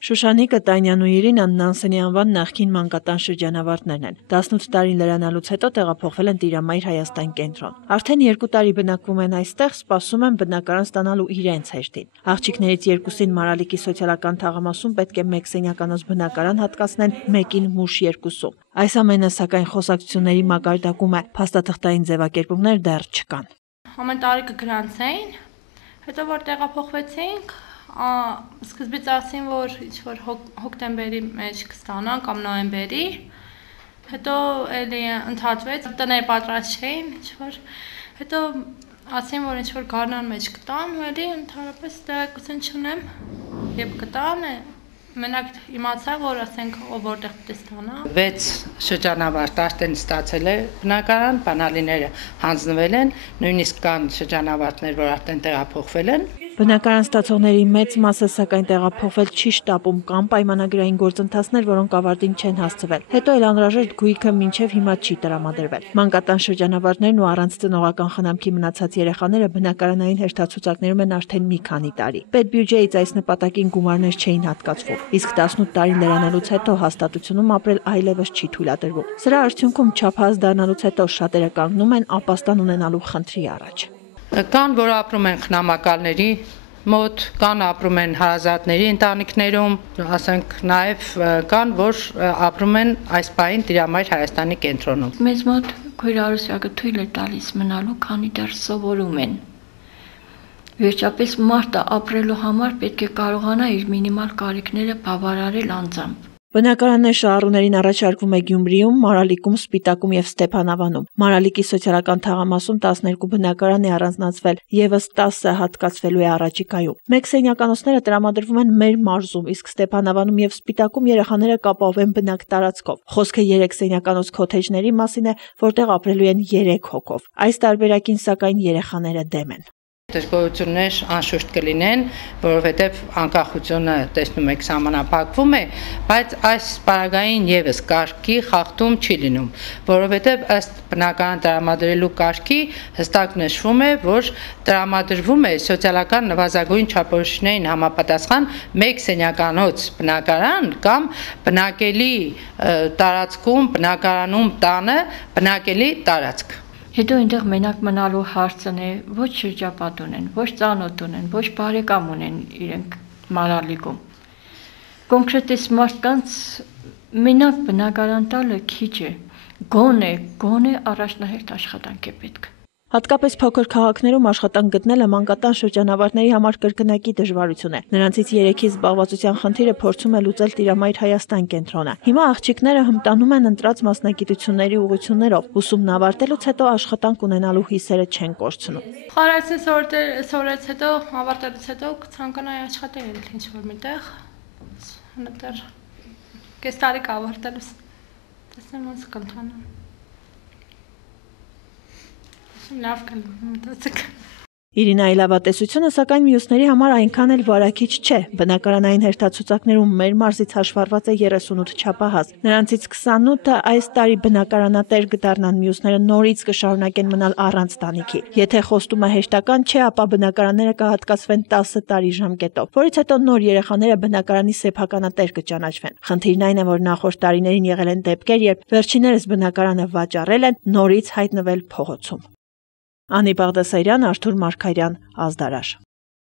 Շուշանի Կտանյանն ու Իրինան Նանսենի անվան նախկին մանկատան շրջանավարտներն են։ 18 տարին լրանալուց հետո տեղափոխվել են Տիրամայր Հայաստան կենտրոն։ Արդեն 2 տարի բնակվում են այստեղ, սպասում են բնակարան ստանալու իրենց հերթին։ Աղջիկներից երկուսին Մարալիկի սոցիալական թաղամասում պետք է 1 սենյականոց բնակարան հատկացնեն, մեկին մուշ 2-ում։ Այս ամենը սակայն խոսակցությունների մակարդակում է, փաստաթղթային ձևակերպումներ դեռ չկան։ Ամեն տարի կգրանցեին, հետո որ տեղափոխվեցինք, սկզբից ասին, որ ինչ-որ հոկտեմբերի մեջ կստանան կամ նոյեմբերի, հետո էլի ընդհատվեց, տները պատրաստ չէին, ինչ-որ, հետո ասին, որ ինչ-որ գարնան մեջ կտան, ու էլի ընդհանրապես տեղեկություն չունեմ, երբ կտան, մենակ իմացա, որ ասենք որտեղ պետք է ստանա։ 6 շրջանավարտ արդեն ստացել է բնակարան, բանալիները հանձնվել են, նույնիսկ կան շրջանավարտներ, որ արդեն տեղափոխվել են։ Բնակարան ստացողների մեծ մասը սակայն տեղափոխվել չի շտապում, կան պայմանագրային գործընթացներ, որոնք ավարտին չեն հասցվել։ Հետո էլ անհրաժեշտ գույքը մինչև հիմա չի տրամադրվել։ Մանկատան շրջանավարտներն ու առանց ծնողական խնամքի մնացած երեխաները բնակարանային հերթացուցակներում են արդեն մի քանի տարի։ Պետբյուջեից այս նպատակին գումարներ չէին հատկացվում, իսկ 18 տարի լրանալուց հետո հաստատությունում ապրել այլևս չի թույլատրվում։ Սրա արդյունքում չափահաս դառնալուց հետո շատերը կանգնում են ապաստան ունենալու խնդրի առաջ։ Կան, որ ապրում են խնամակալների մոտ, կան ապրում են հարազատների ընտանիքներում, ասենք նաև կան, որ ապրում են այս պահին Տիրամայր Հայաստանի կենտրոնում։ Մեզ մոտ քույրարուսյակը թույլ է տալիս մնալու, քանի դեռ սովորում են։ Վերջապես մարդը ապրելու համար պետք է կարողանա իր մինիմալ կարիքները բավարարել անձամբ։ Բնակարաններ շահառուներին առաջարկվում է Գյումրիում, Մարալիկում, Սպիտակում և Ստեփանավանում։ Մարալիկի սոցիալական թաղամասում 12 բնակարան է առանձնացվել, ևս 10-ը հատկացվելու է առաջիկայում։ 1 սենյականոցները տրամադրվում են մեր մարզում, իսկ Ստեփանավանում և Սպիտակում երեխաները կապահովեն բնակ տարածքով։ Խոսքը 3 սենյականոց քոթեջների մասին է, որտեղ ապրելու են 3 հոգով։ Այս տարբերակին սակայն երեխաները դեմ են։ Դժգոհություններ անշուշտ կլինեն, որովհետև անկախությունը տեսնում եք սահմանափակվում է, բայց այս պարագային եւս կարգի խախտում չի լինում, որովհետև ըստ բնակարան տրամադրելու կարգի հստակ նշվում է, որ տրամադրվում է սոցիալական նվազագույն չափորոշիչներին համապատասխան 1 սենյականոց բնակարան կամ բնակելի տարածքում, բնակարանում տանը բնակելի տարածք։ Հետո այնտեղ մենակ մնալու հարցն է, ոչ շրջապատ ունեն, ոչ ծանոթ ունեն, ոչ բարեկամ ունեն իրենք Մարալիկում։ Կոնկրետ մարդկանց մենակ բնակարան տալը քիչ է, գոնե առաջնահերթ աշխատանք է պետք։ Հատկապես փոքր քաղաքներում աշխատանք գտնելը մանկատան շրջանավարտների համար կրկնակի դժվարություն է։ Նրանցից 3-ի զբաղվածության խնդիրը փորձում է լուծել Տիրամայր Հայաստան կենտրոնը։ Հիմա աղջիկները հմտանում են ընտրած մասնագիտությունների ուղղություններով, ուսումն ավարտելուց հետո աշխատանք ունենալու հույսերը չեն կորցնում։ Խարացին սովորեց հետո, ավարտելուց հետո կցանկանայի աշխատել ինչ-որ միտեղ, այնտեղ կես տարի կավարտելուց, տեսնեմ ոնց կընթանա։ Լավ կլինի։ Իրինայի լավատեսությունը սակայն մյուսների համար այնքան էլ վարակիչ չէ։ Բնակարանային հերթացուցակներում մեր մարզից հաշվառված է 38 չափահաս։ Նրանցից 28-ը այս տարի բնակարանատեր կդառնան, մյուսները նորից կշարունակեն մնալ առանց տանիքի։ Եթե խոստումը հեշտական չէ, ապա բնակարանները կհատկացվեն 10 տարի ժամկետով, որից հետո նոր երեխաները բնակարանի սեփականատեր կճանաչվեն։ Խնդիրն այն է, որ նախորդ տարիներին եղել են դեպքեր, երբ վերջիններս բնակարանը վաճառել են, նորից հայտնվել փողոցում։ Անի Բաղդասարյան, Արթուր Մարգարյան, Ազդարար։